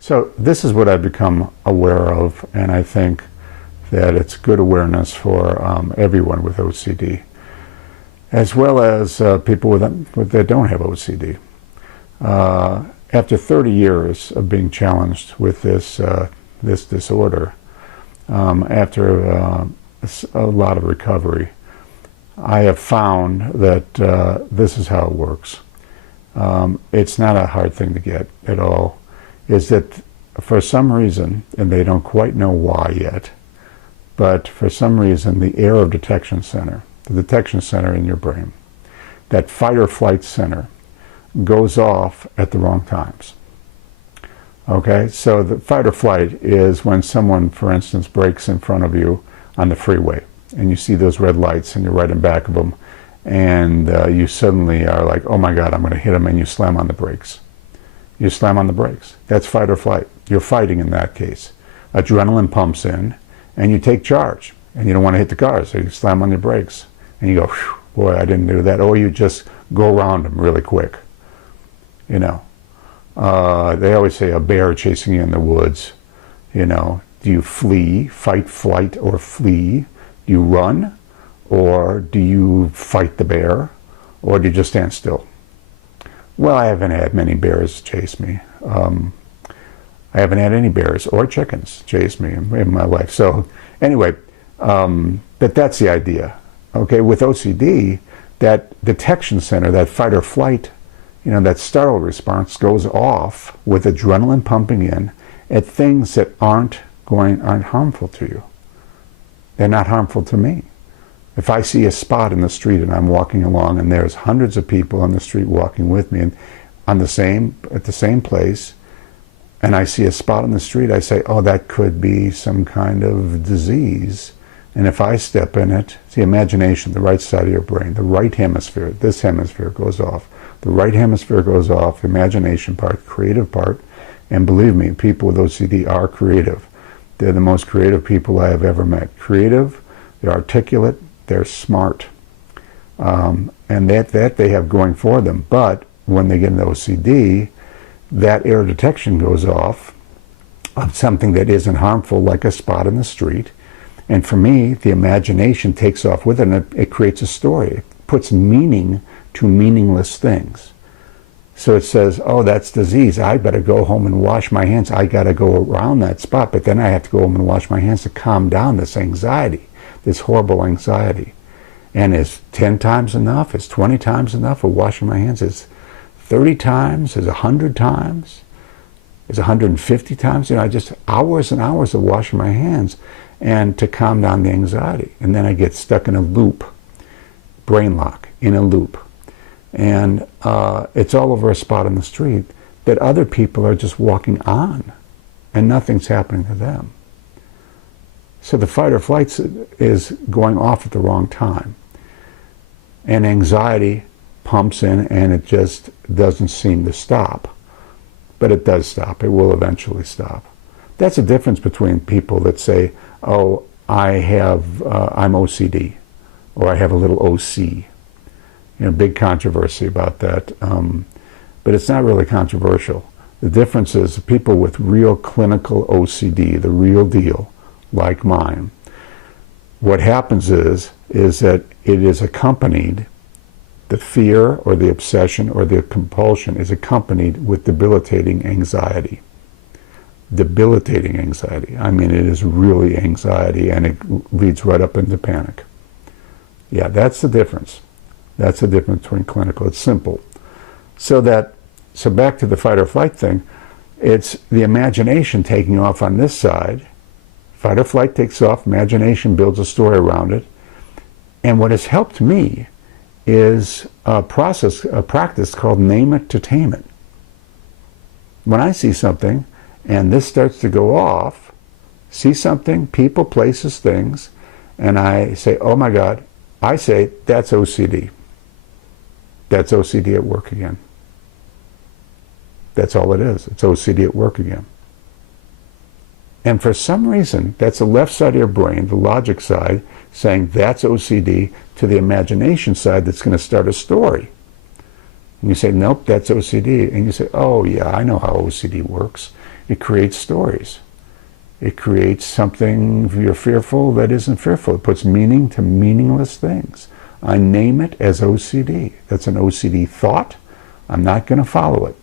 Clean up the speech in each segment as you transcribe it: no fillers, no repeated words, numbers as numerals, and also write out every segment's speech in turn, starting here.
So this is what I've become aware of, and I think that it's good awareness for everyone with OCD, as well as people that don't have OCD. After 30 years of being challenged with this disorder, after a lot of recovery, I have found that this is how it works. It's not a hard thing to get at all. Is that for some reason, and they don't quite know why yet, but for some reason the error detection center, the detection center in your brain, that fight or flight center, goes off at the wrong times. Okay, so the fight or flight is when someone, for instance, brakes in front of you on the freeway, and you see those red lights and you're right in back of them, and you suddenly are like, oh my God, I'm going to hit them, and you slam on the brakes. You slam on the brakes. That's fight or flight. You're fighting in that case. Adrenaline pumps in, and you take charge, and you don't want to hit the car, so you slam on your brakes, and you go, boy, I didn't do that. Or you just go around them really quick. You know, they always say a bear chasing you in the woods. You know, do you flee, fight, flight, or flee? Do you run, or do you fight the bear, or do you just stand still? Well, I haven't had many bears chase me. I haven't had any bears or chickens chase me in my life. So anyway, but that's the idea. Okay, with OCD, that detection center, that fight or flight, you know, that startle response goes off with adrenaline pumping in at things that aren't harmful to you. They're not harmful to me. If I see a spot in the street and I'm walking along and there's hundreds of people on the street walking with me and at the same place, and I see a spot in the street, I say, oh, that could be some kind of disease. And if I step in it, it's the imagination, the right side of your brain, the right hemisphere, this hemisphere goes off. The right hemisphere goes off, the imagination part, creative part. And believe me, people with OCD are creative. They're the most creative people I have ever met. Creative, they're articulate, they're smart. And that they have going for them. But when they get into OCD, that error detection goes off of something that isn't harmful, like a spot in the street. And for me, the imagination takes off with it, and it creates a story. It puts meaning to meaningless things. So it says, oh, that's disease. I better go home and wash my hands. I got to go around that spot, but then I have to go home and wash my hands to calm down this anxiety, this horrible anxiety. And is 10 times enough? Is 20 times enough for washing my hands? Is 30 times? Is 100 times? Is 150 times? You know, just hours and hours of washing my hands and to calm down the anxiety. And then I get stuck in a loop, brain lock, in a loop. And it's all over a spot on the street that other people are just walking on and nothing's happening to them. So the fight or flight is going off at the wrong time. And anxiety pumps in, and it just doesn't seem to stop. But it does stop. It will eventually stop. That's the difference between people that say, oh, I'm OCD, or I have a little OC. You know, big controversy about that. But it's not really controversial. The difference is people with real clinical OCD, the real deal, like mine, what happens is that it is accompanied, the fear or the obsession or the compulsion is accompanied with debilitating anxiety. Debilitating anxiety. I mean, it is really anxiety, and it leads right up into panic. Yeah, that's the difference. That's the difference between clinical. It's simple. So back to the fight or flight thing, it's the imagination taking off on this side. Fight or flight takes off, imagination builds a story around it. And what has helped me is a practice called name it to tame it. When I see something and this starts to go off, see something, people, places, things, and I say, oh my God, I say, that's OCD. That's OCD at work again. That's all it is. It's OCD at work again. And for some reason, that's the left side of your brain, the logic side, saying that's OCD, to the imagination side that's going to start a story. And you say, nope, that's OCD. And you say, oh yeah, I know how OCD works. It creates stories. It creates something, if you're fearful, that isn't fearful. It puts meaning to meaningless things. I name it as OCD. That's an OCD thought. I'm not going to follow it.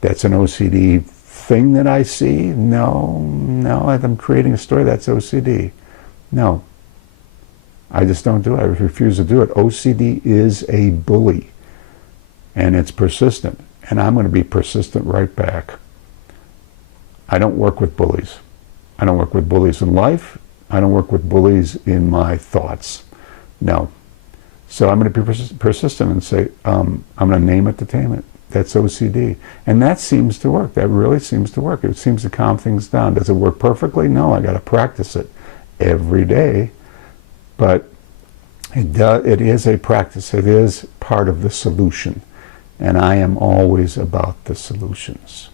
That's an OCD thing that I see. No, I'm creating a story. That's OCD. No, I just don't do it. I refuse to do it. OCD is a bully, and it's persistent, and I'm going to be persistent right back. I don't work with bullies. I don't work with bullies in life. I don't work with bullies in my thoughts. No. So I'm going to be persistent and say, I'm going to name it to tame it. That's OCD. And that seems to work. That really seems to work. It seems to calm things down. Does it work perfectly? No, I got to practice it every day. But it is a practice. It is part of the solution. And I am always about the solutions.